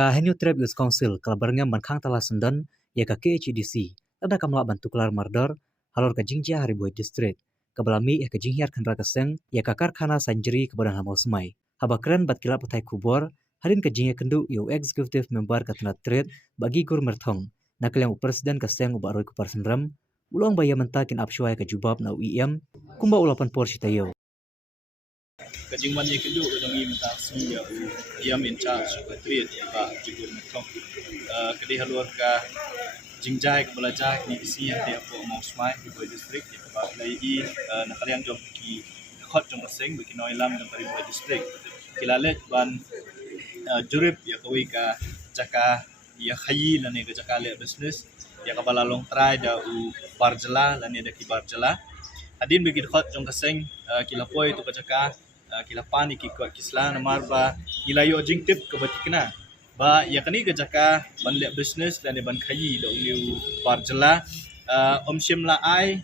Ka Henyu Trade Youth Council kalabarnya mankang tala sundan ya ka KHDC ada kamla bantu kelar mardor halor ka Jingja Hariboy District kabalami ya ka Jinghiar Khandra Kaseng ya ka Karkhana Sanjri kebadan Hamau Semai habakren bat kilap patai kubor harin ka Jingya kendu yo executive member ka Tanat Trade bagi gur merthong nakal yang presiden Kaseng ubak roy kupar sendram ulang baya mentakin apshuai ka jubab na UEM kumba ulapan por sitayo Kajingman ye kedu kadang minta si yang in charge secretary ba jibur metong kedi haluar ka jingjai ke belajai ni isi yang dia po mau smai di Boy district ya ba lai nakalian job ki hot jong seng bagi noilam dan dari Boy district kilalet ban jurip ya kawi ka jaka ya khayi lani ka jaka le business ya ka balalong try da u barjela lani da ki barjela adin bagi hot jong seng kilapoi tu ka jaka kilapan iki kuat kisla namar ba ilayo jingtip ke batikna ba ya kani ke jaka ban le business dan ban khayi do liu barjela omshim la ai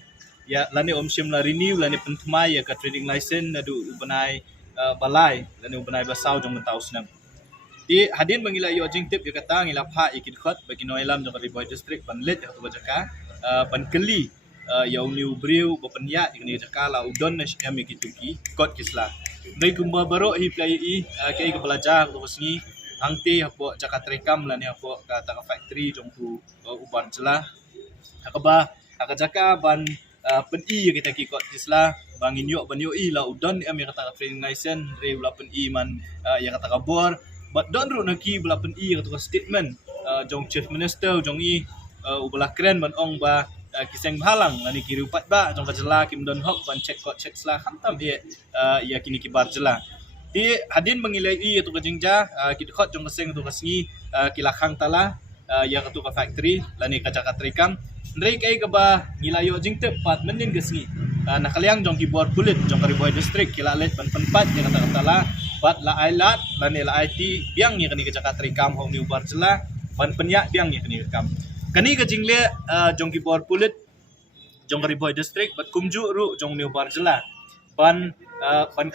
ya lani omshim la renew lani penthmai ya ka trading license nadu ubanai balai lani ubanai basau jong mentau snam di hadin bangila yo jingtip ya kata ngila pha ikit khot bagi noilam jong Boy district ban let ya tu jaka ban keli yaw niu briu bapanya ikni jakala udon na siya mikituki kot kisla dai kumba baro hi play kay ka belajar to sini angti hapo jaka trekam lan hapo ka ta factory jong tu uban jela akaba akajaka ban peni kita ki kot kisla bangin yo ban yo la udon mi kata training license re ula peni man ya kata kabor but don ru naki bula peni ka statement jong chief minister jong ubala kren ban ong ba kiseng halang lani kiri upat ba jong kajela kim don hok ban check kot check sla khamtam dia ya kini kibar jela di hadin mengilai tu kajingja kit khot jong keseng tu kasngi kilakhang tala ya tu ka factory lani kajaka trikam ndrei kai ka ba ngilayo jingte pat menin kesngi nakaliang jong kibor pulit jong Boy district kilalet ban penpat ya kata tala bat la ailat lani la IT biang ya kini kajaka trikam hong ni ubar jela ban penyak biang ya kini kam kani ka jingle jong ki bor pulit jong Boy district bat kumju ru jong new barjela ban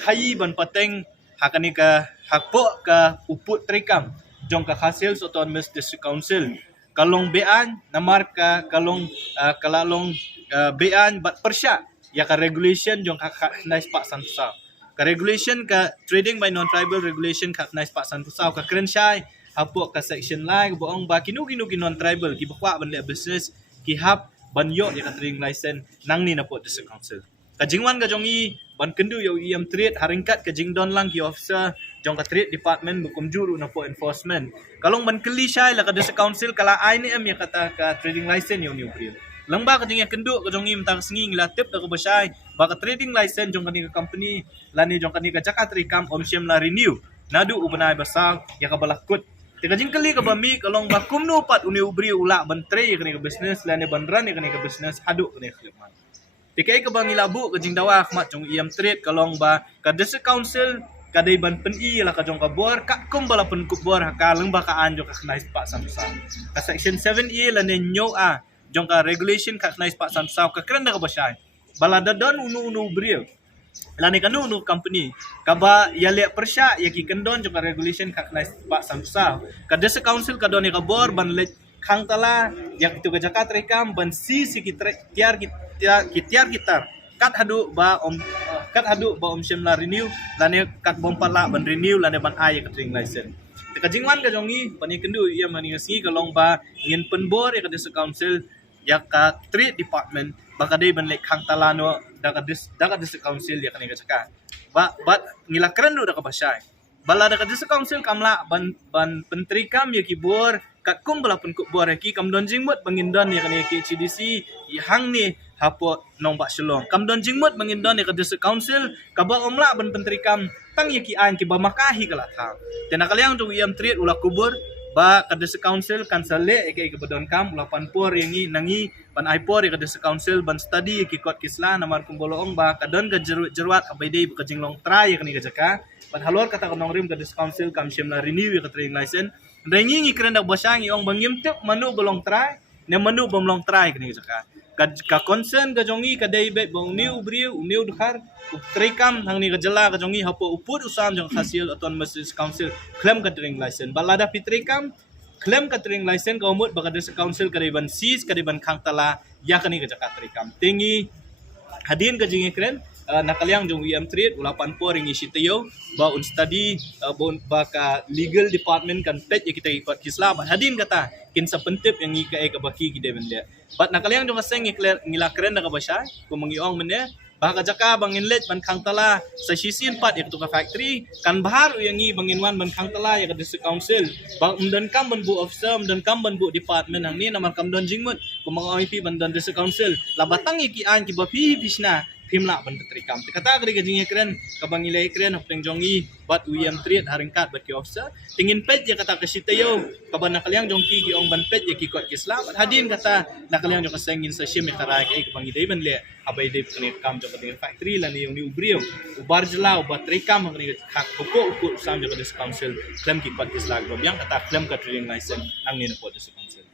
khayi ban pateng hakani ka hakpo ka uput trikam jong ka hasil autonomous district council kalong bean namar ka kalong kalalong bean bat persya ya ka regulation jong ka nice pak sansa ka regulation ka trading by non tribal regulation ka nice pak sansa ka krenshai hapo ka section lain boong ba kinu non tribal ki bakwa ban le business ki hap ban yo ya ka trading license nang ni na po district council ka jingwan ka jongi ban kendu yo EM trade haringkat ka jingdon lang ki officer jong ka trade department bukum juru na po enforcement kalong ban keli syai la ka district council kala ai ni am ya kata ka trading license yo new prill langba ka jingya kendu ka jongi mtang singing latip da ko basyai ba ka trading license jong ka company lani jong ka jaka trikam omshem la renew nadu ubanai basal ya ka balakut Tika jingkali ka bami kalong bakum no pat uni ubri ula bantre kani ka business lane bandran kani ka business haduk kani ka Tika ka bangi labu ka jingdawa khmat jong EM trade kalong ba ka district council kadai ban peni la ka jong ka bor ka kum bala pen kubor ka leng ba ka anjo ka knais pak samsa ka section 7E lane nyo jong ka regulation ka knais pak samsa ka kren ka basai bala dadon unu ubri lani kanu nu company kaba yale persya yaki kendon juga regulation kak nice pak samsa ka district council ka doni ka bor ban le khang tala yak tu ka jakat rekam ban si tiar kita kat hadu ba om shimla renew lani kat bom pala ban renew lani ban ay ka training license ka jingwan ka jongi pani kendu ia mani ngi kalong ba ngin penbor ya ka district council yak ka trade department baka day ban lek khang talano daga district council ya kani ka bat ngilakren do daga basay bala daga district council kamla ban pentri kam ya kibor kat kum bala pen bor ki kam don jingmut bangindon ya kani ki CDC hang ni hapo nong ba shalong kam don jingmut bangindon ya ka district council kaba omla ban pentri kam tang ya ki an ki ba makahi kala tha tenakaliang tu iam treat ula kubur ba ka district council kan sale ke badon kam ulapan por yangi nangi ban aipor ka district council ban study ki kot kisla namar kumboloong ba kadon ka jeruat abaide ka jinglong try ka ni ka jaka ban halor kata kanong rim ka district council kam shimla renew ka training license rengi ngi kren da bosangi ong bangim tep manu bolong try ne manu bom long try kini jaka ka concern ka jongi ka dei be bong new dukhar trekam hang ni ka jala ka jongi hapo upur usam jong hasil autonomous council claim ka drink license balada pitrekam claim ka drink license ka umut baka des council ka riban sis ka riban khang tala ya kani ka jaka trekam tingi hadin ka jingi kren nakaliang jong UM3 ulapan po ring isitayo ba un study ba ka legal department kan pet ya kita ikut kisla ba hadin kata kin sa pentip yang ika ka baki gide bende bat nakaliang jong kaseng ngila kren na ka basya kung mangiong mene baka jaka bangin let ban khang tala sa sisin pat ya ka factory kan bahar yang ngi bangin wan ban khang tala ya ka district council bang umdan kam ban bu officer umdan kam ban bu department hang ni naman kam don jingmut kung mga OIP ban don district council labatang iki an ki ba pi bisna pimla ban ketrikam kata kri ka jingi kren kabang ilay kren hopeng jongi bat UM3 haringkat bat ki officer tingin pet ya kata kasitayo kaban nakaliang jongki gi ong ban pet ya ki kot kisla bat hadin kata nakaliang jong kasengin sa shim tarai ka kabang ilay ban le abay de kni kam jong kating factory lan yung ni ubrio ubar jela ubat trikam hang ni hak pokok sam jong dis council claim ki kot kisla gobyang kata claim ka trading license ang ni po dis council